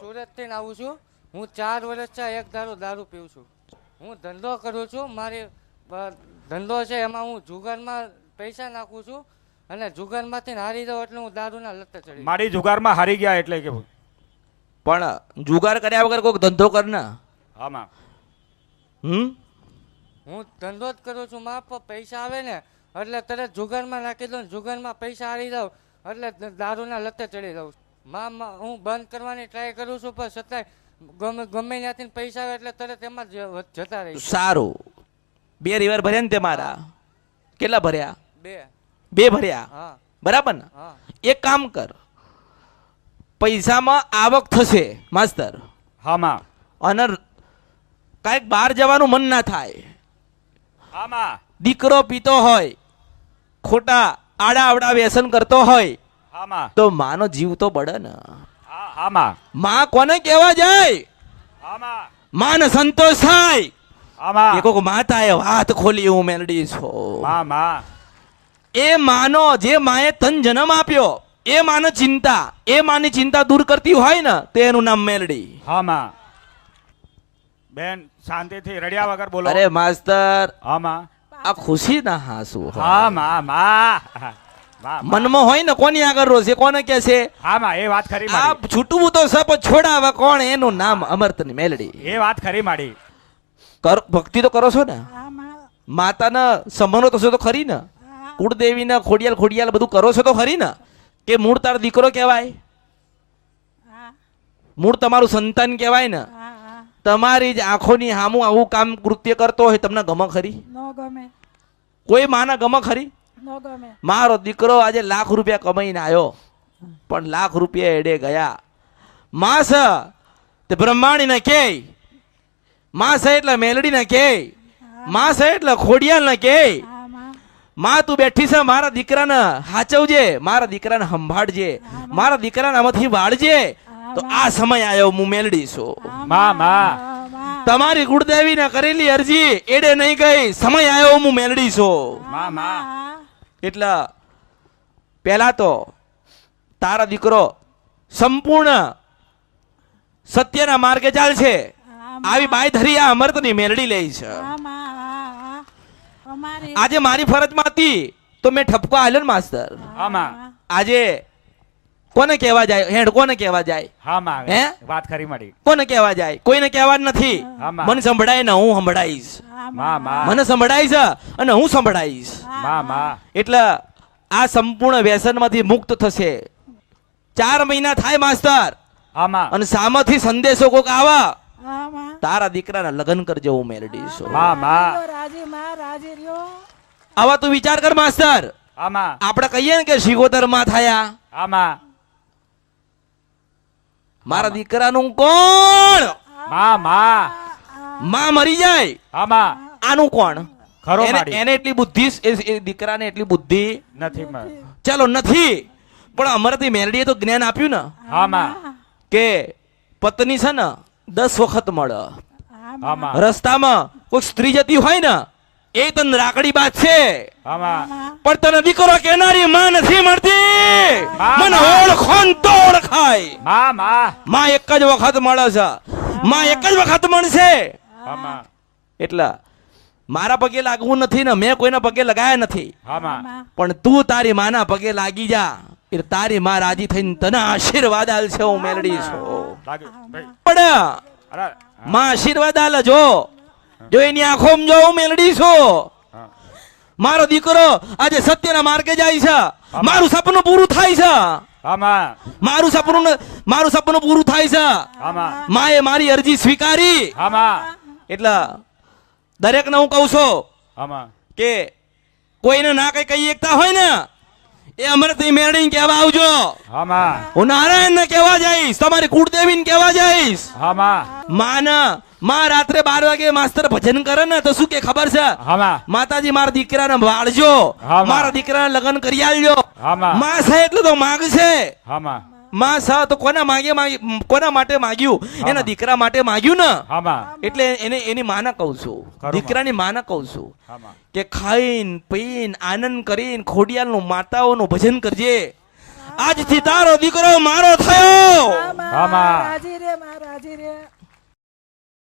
સુરત થી આવું છું. હું 4 વર્ષથી એક દારૂ પીઉં છું. હું ધંધો કરું છું. મારી ધંધો છે એમાં હું જુગારમાં પૈસા નાખું છું અને જુગારમાંથી હારી જાઉં એટલે હું દારૂના લતે ચડી. મારી જુગારમાં હારી ગયા એટલે કે પણ જુગાર કર્યા વગર કોઈક ધંધો કર ને. આમાં હું ધંધો જ કરું છું. મારા પર પૈસા આવે ને એટલે તરત જુગારમાં નાખી દઉં. જુગારમાં પૈસા હારી જાઉં એટલે દારૂના લતે ચડી જાઉં. હું બંધ કરવાની ટ્રાય કરું છું પણ છતાંય ગમે ત્યાંથી પૈસા આવે એટલે તરત એમાં જ જતા રહી. સારું. 2 રિવર ભર્યા ને તે મારા કેટલા ભર્યા? 2 ભર્યા. હા બરાબર ને? હા. એક કામ કર, પૈસામાં આવક થશે માસ્તર, આમાં અને કાંઈક બહાર જવાનું મન ના થાય. આમાં દીકરો પીતો હોય, ખોટા આડા આવડા વ્યસન કરતો હોય આમાં તો માનો જીવ તો બળે ને. આમાં માં કોને કહેવા જાય? આમાં માને સંતોષ થાય. આમાં એ કોક માતાએ વાત ખોલી હું મેલડી છો. માં એ માનો જે માએ તન જન્મ આપ્યો એ માને ચિંતા, એ માની ચિંતા દૂર કરતી હોય ને તો એનું નામ મેલડી. આમાં બેન શાંતિથી રડ્યા વગર બોલો. અરે માસ્તર, આમાં આ ખુશી ના હાસુ આમાં મનમાં હોય ને કોની આગળ રોશે, કોને કે છે આમાં એ વાત ખરી આ માડી. છૂટવું તો સપ છોડાવે કોણ, એનું નામ અમર્તની મેલડી. એ વાત ખરી માડી. ભક્તિ તો કરો છો ને, માતાના સંબંધો થશે તો ખરી ને, કુળદેવીને ખોડિયાલ બધું કરો છો તો ખરી ને, કે મૂળ તારો દીકરો કહેવાય, મૂળ તમારું સંતાન કહેવાય ને. તમારી જ આંખોની સામું આવું કામ કૃત્ય કરતો હોય તમને ગમે ખરી? કોઈ માના ગમે ખરી? મારો દીકરો આજે લાખ રૂપિયા કમાઈને આવ્યો પણ લાખ રૂપિયા એડે ગયા. માસ તે બ્રહ્માણી ને કે, માસ એટલે મેલડી ને કે, માસ એટલે ખોડિયાલ ને કે, માં તું બેઠી છે મારા દીકરાને હાચવજે, મારા દીકરાને સંભાળજે, મારા દીકરાને આમાંથી વાળજે. તો આ સમય આવ્યો હું મેલડી છું. તમારી કુળદેવીને કરેલી અરજી એડે નહીં ગઈ, સમય આવ્યો હું મેલડી છું. એટલે પહેલા તો તારા દીકરો સંપૂર્ણ સત્યના માર્ગે ચાલશે. આવી બાય ધરી આ અમર્તની મેલડી લે છે. આજે મારી ફરજમાં હતી તો મેં ઠપકો આલ્યો ને માસ્તર. આમાં આજે કોને કહેવા જાય? હેડ કોને કહેવા જાય? આમાં હે? વાત ખરી માડી. કોને કહેવા જાય? કોઈને કહેવા જ નથી. આમાં. મને સંભળાય ને હું સંભળાઈશ, મને સંભળાય છે અને હું સંભળાઈશ. એટલે આ સંપૂર્ણ વ્યસનમાંથી મુક્ત થશે. 4 મહિના થાય માસ્તર, આમાં અને સામેથી સંદેશો કોક આવે, તારા દીકરાના લગ્ન કરજો હું મેલડી છું. આવા તું વિચાર કર માસ્તર. આમાં આપણે કહીએ ને કે શિગોતર માં થયા, આમાં મારા દીકરાનું કોણ? માં મરી જાય આમાં આનું કોણ? ખરો એને માડી. એને એટલી બુદ્ધિ, એ દીકરાને એટલી બુદ્ધિ નથી ચાલો નથી, પણ અમરથી મેલડીએ તો જ્ઞાન આપ્યું ને આમાં કે પત્ની છે ને 10 વખત મળે. આમાં રસ્તામાં કોઈ સ્ત્રી જતી હોય ને એ તને રાકડી બાદ છે, આમાં પણ તને દીકરો કેનારી માં નથી મળતી. મને ઓળખો ને તો ઓળખાય. માં એક જ વખત મળે છે, માં એક જ વખત મળશે. આમાં એટલે મારા પગે લાગવું નથી ને મેં કોઈના પગે લગાયા નથી, આમાં પણ તું તારી માના પગે લાગી જા એટલે તારી માં રાજી થઈને તને આશીર્વાદ આલશે હું મેલડી છું. પણ માં આશીર્વાદ આલે જો એની આંખોમાં જો હું મેલડી છું. મારો દીકરો આજે સત્યના માર્ગે જાય છે, મારું સપનું પૂરું થાય છે, મારું સપનું પૂરું થાય છે. માએ મારી અરજી સ્વીકારી. એટલે દરેકને હું કહું છું કે કોઈને ના કઈ કહી એકતા હોય ને એ અમરથી મેળવી કહેવા આવજો. હું નારાયણ ને કહેવા જઈશ, તમારી કુળદેવી ને કહેવા જઈશ. માં રાત્રે 12 વાગે માસ્તર ભજન કરે ને તો શું કે ખબર છે? માતાજી મારા દીકરાને વાળજો, મારા દીકરાને લગ્ન કરી આલજો. માં છે એટલે તો માગશે. માં છે તો કોના માટે માગ્યું? એના દીકરા માટે માગ્યું ને. એટલે એની માને કહું છું, દીકરાની માને કહું છું કે ખાઈને પીને આનંદ કરીને ખોડિયાલનું માતાઓનું ભજન કરજે. આજથી તારો દીકરો મારો થયો. રાજી રે